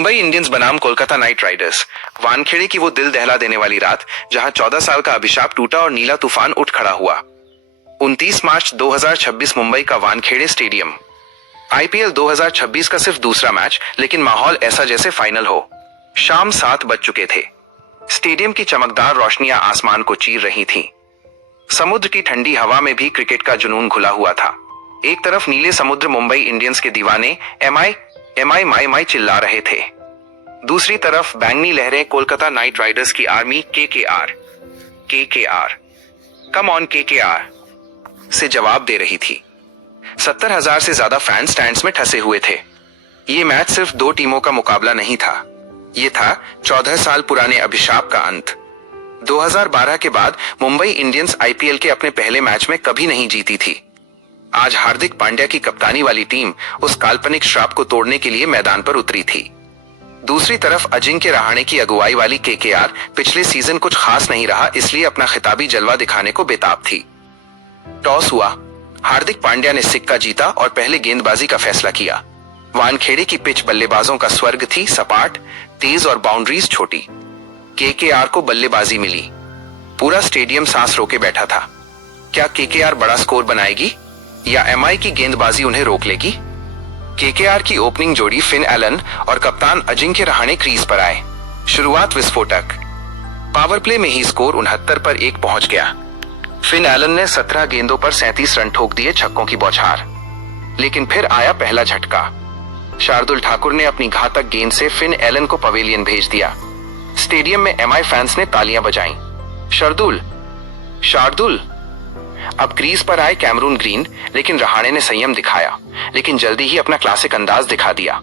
Mumbai Indians बनाम Kolkata night Riders. Wankhede की वो दिल दहला देने वाली रात, जहां 14 साल का अभिशाप टूटा और नीला तूफान उठ खड़ा हुआ। 29 मार्च 2026 मुंबई का वानखेड़े स्टेडियम। आईपीएल 2026 का सिर्फ दूसरा मैच, लेकिन माहौल ऐसा जैसे फाइनल हो। शाम 7 बज चुके थे। स्टेडियम की चमकदार रोशनियां आसमान को चीर रही थीं। समुद्र की ठंडी हवा में भी क्रिकेट का जुनून घुला हुआ था। एक तरफ नीले समुद्र मुंबई इंडियंस के दीवाने एमआई माई माई चिल्ला रहे थे। दूसरी तरफ बैंगनी लहरें कोलकाता नाइट राइडर्स की army KKR come on KKR से जवाब दे रही थी। 70,000 से ज्यादा फैन स्टैंड्स में ठसे हुए थे। ये मैच सिर्फ दो टीमों का मुकाबला नहीं था, ये था 14 साल पुराने अभिशाप का अंत। 2012 के बाद मुंबई इंडियंस आईपीएल के अपने पहले मैच में कभी नहीं जीती थी। आज हार्दिक पांड्या की कप्तानी वाली टीम उस काल्पनिक श्राप को तोड़ने के लिए मैदान पर उतरी थी। दूसरी तरफ अजिंक्य रहाणे की अगुवाई वाली केकेआर पिछले सीजन कुछ खास नहीं रहा, इसलिए अपना खिताबी जलवा दिखाने को बेताब थी। टॉस हुआ, हार्दिक पांड्या ने सिक्का जीता और पहले गेंदबाजी का फैसला किया। वानखेड़े की पिच बल्लेबाजों का स्वर्ग थी, सपाट, तेज और बाउंड्रीज छोटी। केकेआर को बल्लेबाजी मिली। पूरा स्टेडियम सांस रोके बैठा था। क्या केकेआर बड़ा स्कोर बनाएगी या एमआई की गेंदबाजी उन्हें रोक लेगी? केकेआर की ओपनिंग जोड़ी फिन एलन और कप्तान अजिंक्य रहाणे क्रीज पर आए। शुरुआत विस्फोटक। पावर प्ले में ही स्कोर 69 पर 1 पहुंच गया। फिन एलन ने 17 गेंदों पर 37 रन ठोक दिए, छक्कों की बौछार। लेकिन फिर आया पहला झटका। शार्दुल ठाकुर ने अपनी घातक गेंद से फिन एलन को पवेलियन भेज दिया। स्टेडियम में एमआई फैंस ने तालियां बजाईं। शार्दुल। अब क्रीज पर आए कैमरून ग्रीन, लेकिन रहाणे ने संयम दिखाया, लेकिन जल्दी ही अपना क्लासिक अंदाज दिखा दिया।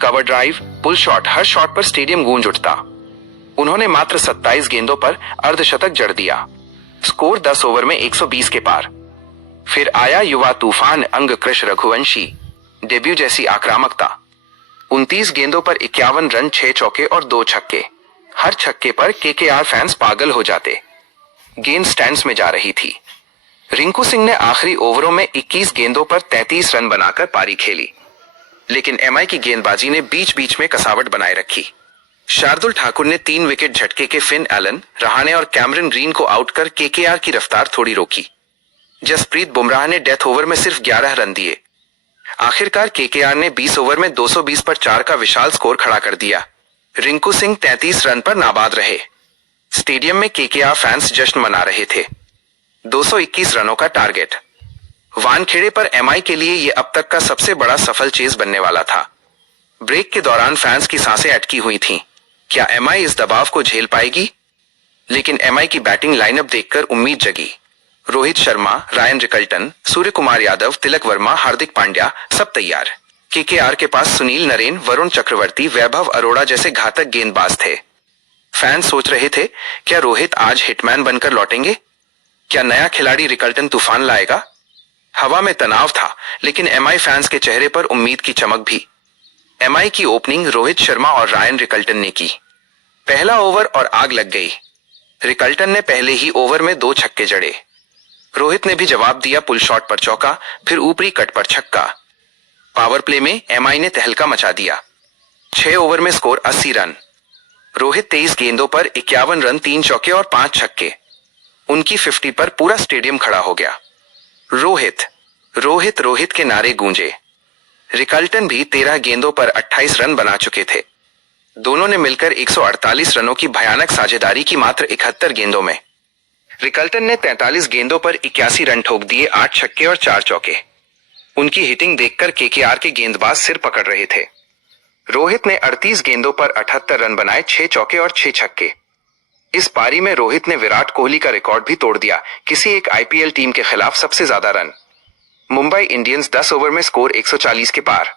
कवर ड्राइव, पुल शॉट, हर शॉट पर स्टेडियम गूंज उठता। उन्होंने मात्र 27 गेंदों पर अर्धशतक जड़ दिया। स्कोर 10 ओवर में 120 के पार। फिर आया युवा तूफान अंगकृश रघुवंशी। डेब्यू जैसी आक्रामकता। 29 गेंदों पर 51 रन, 6 चौके और 2 छक्के। हर छक्के पर केकेआर फैंस पागल हो जाते। गेंद स्टैंड्स में जा रही थी। रिंकू सिंह ने आखिरी ओवरों में 21 गेंदों पर 33 रन बनाकर पारी खेली, लेकिन एमआई की गेंदबाजी ने बीच बीच में कसावट बनाए रखी। शार्दुल ठाकुर ने 3 विकेट झटके के फिन एलन, रहाणे और कैमरन ग्रीन को आउट कर केकेआर की रफ्तार थोड़ी रोकी। जसप्रीत बुमराह ने डेथ ओवर में सिर्फ 11 रन दिए। आखिरकार केकेआर ने 20 ओवर में 220 पर 4 का विशाल स्कोर खड़ा कर दिया। रिंकू सिंह 33 रन पर नाबाद रहे। स्टेडियम में केकेआर फैंस जश्न मना रहे थे। 221 रनों का टारगेट। वानखेड़े पर एमआई के लिए यह अब तक का सबसे बड़ा सफल चेज बनने वाला था। ब्रेक के दौरान फैंस की सांसें अटकी हुई थीं। क्या एमआई इस दबाव को झेल पाएगी? लेकिन एमआई की बैटिंग लाइनअप देखकर उम्मीद जगी। रोहित शर्मा, रायन रिकल्टन, सूर्य कुमार यादव, तिलक वर्मा, हार्दिक पांड्या, सब तैयार। केकेआर के पास सुनील नरेन, वरुण चक्रवर्ती, वैभव अरोड़ा जैसे घातक गेंदबाज थे। फैंस सोच रहे थे, क्या रोहित आज हिटमैन बनकर लौटेंगे? क्या नया खिलाड़ी रिकल्टन तूफान लाएगा? हवा में तनाव था, लेकिन एमआई फैंस के चेहरे पर उम्मीद की चमक भी। एमआई की ओपनिंग रोहित शर्मा और रायन रिकल्टन ने की। पहला ओवर और आग लग गई। रिकल्टन ने पहले ही ओवर में 2 छक्के जड़े। रोहित ने भी जवाब दिया, पुल शॉट पर चौका, फिर ऊपरी कट पर छक्का। पावर प्ले में एमआई ने तहलका मचा दिया। 6 ओवर में स्कोर 80 रन। रोहित 23 गेंदों पर 51 रन, 3 चौके और 5 छक्के। उनकी 50 पर पूरा स्टेडियम खड़ा हो गया। रोहित के नारे गूंजे। रिकल्टन भी 13 गेंदों पर 28 रन बना चुके थे। दोनों ने मिलकर 148 रनों की भयानक साझेदारी की मात्र 71 गेंदों में। रिकल्टन ने 43 गेंदों पर 81 रन ठोक दिए, 8 छक्के और 4 चौके। उनकी हिटिंग देखकर केकेआर के गेंदबाज सिर पकड़ रहे थे। रोहित ने 38 गेंदों पर 78 रन बनाए, 6 चौके और 6 छक्के। इस पारी में रोहित ने विराट कोहली का रिकॉर्ड भी तोड़ दिया, किसी एक आईपीएल टीम के खिलाफ सबसे ज्यादा रन। मुंबई इंडियंस 10 ओवर में स्कोर 140 के पार।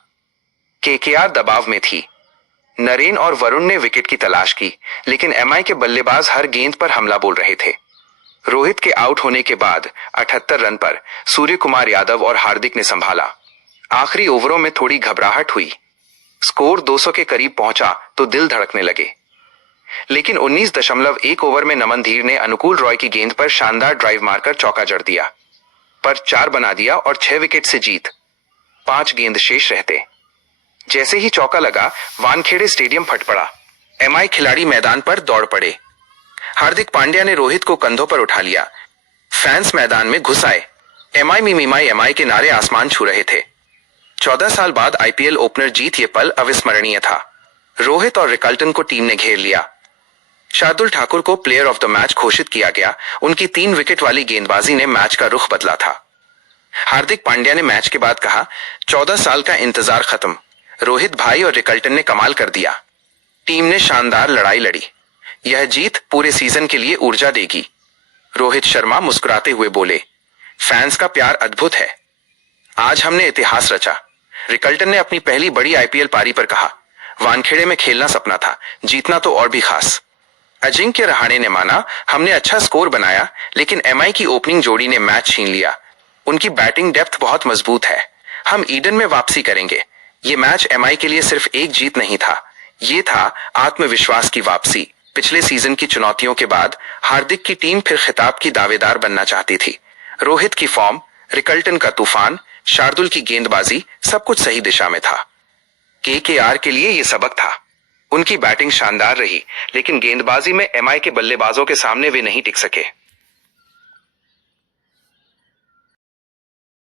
केकेआर दबाव में थी। नरेन और वरुण ने विकेट की तलाश की, लेकिन एमआई के बल्लेबाज हर गेंद पर हमला बोल रहे थे। रोहित के आउट होने के बाद 78 रन पर सूर्य कुमार यादव और हार्दिक ने संभाला। आखिरी ओवरों में थोड़ी घबराहट हुई। स्कोर 200 के करीब पहुंचा तो दिल धड़कने लगे, लेकिन 19.1 ओवर में नमन धीर ने अनुकूल रॉय की गेंद पर शानदार ड्राइव मारकर चौका जड़ दिया, पर 4 बना दिया और 6 विकेट से जीत। 5 गेंद शेष रहते। जैसे ही चौका लगा, वानखेड़े स्टेडियम फट पड़ा। एमआई खिलाड़ी मैदान पर दौड़ पड़े। हार्दिक पांड्या ने रोहित को कंधों पर उठा लिया। फैंस मैदान में घुस आए। एमआई मीमीमाई एमआई के नारे आसमान छू रहे थे। 14 साल बाद आईपीएल ओपनर जीत, ये पल अविस्मरणीय था। रोहित और रिकल्टन को टीम ने घेर लिया। शार्दुल ठाकुर को प्लेयर ऑफ द मैच घोषित किया गया। उनकी 3 विकेट वाली गेंदबाजी ने मैच का रुख बदला था। हार्दिक पांड्या ने मैच के बाद कहा, 14 साल का इंतजार खत्म। रोहित भाई और रिकल्टन ने कमाल कर दिया। टीम ने शानदार लड़ाई लड़ी। यह जीत पूरे सीजन के लिए ऊर्जा देगी। रोहित शर्मा मुस्कुराते हुए बोले, फैंस का प्यार अद्भुत है। आज हमने इतिहास रचा। रिकल्टन ने अपनी पहली बड़ी आईपीएल पारी पर कहा, वानखेड़े में खेलना सपना था, जीतना तो और भी खास। अजिंक्य रहाणे ने माना, हमने अच्छा स्कोर बनाया, लेकिन एमआई की ओपनिंग जोड़ी ने मैच छीन लिया। उनकी बैटिंग डेप्थ बहुत मजबूत है। हम ईडन में वापसी करेंगे। ये मैच एमआई के लिए सिर्फ एक जीत नहीं था, ये था आत्मविश्वास की वापसी। पिछले सीजन की चुनौतियों के बाद हार्दिक की टीम फिर खिताब की दावेदार बनना चाहती थी। रोहित की फॉर्म, रिकल्टन का तूफान, शार्दुल की गेंदबाजी, सब कुछ सही दिशा में था। केकेआर के लिए ये सबक था। उनकी बैटिंग शानदार रही, लेकिन गेंदबाजी में एमआई के बल्लेबाजों के सामने वे नहीं टिक सके।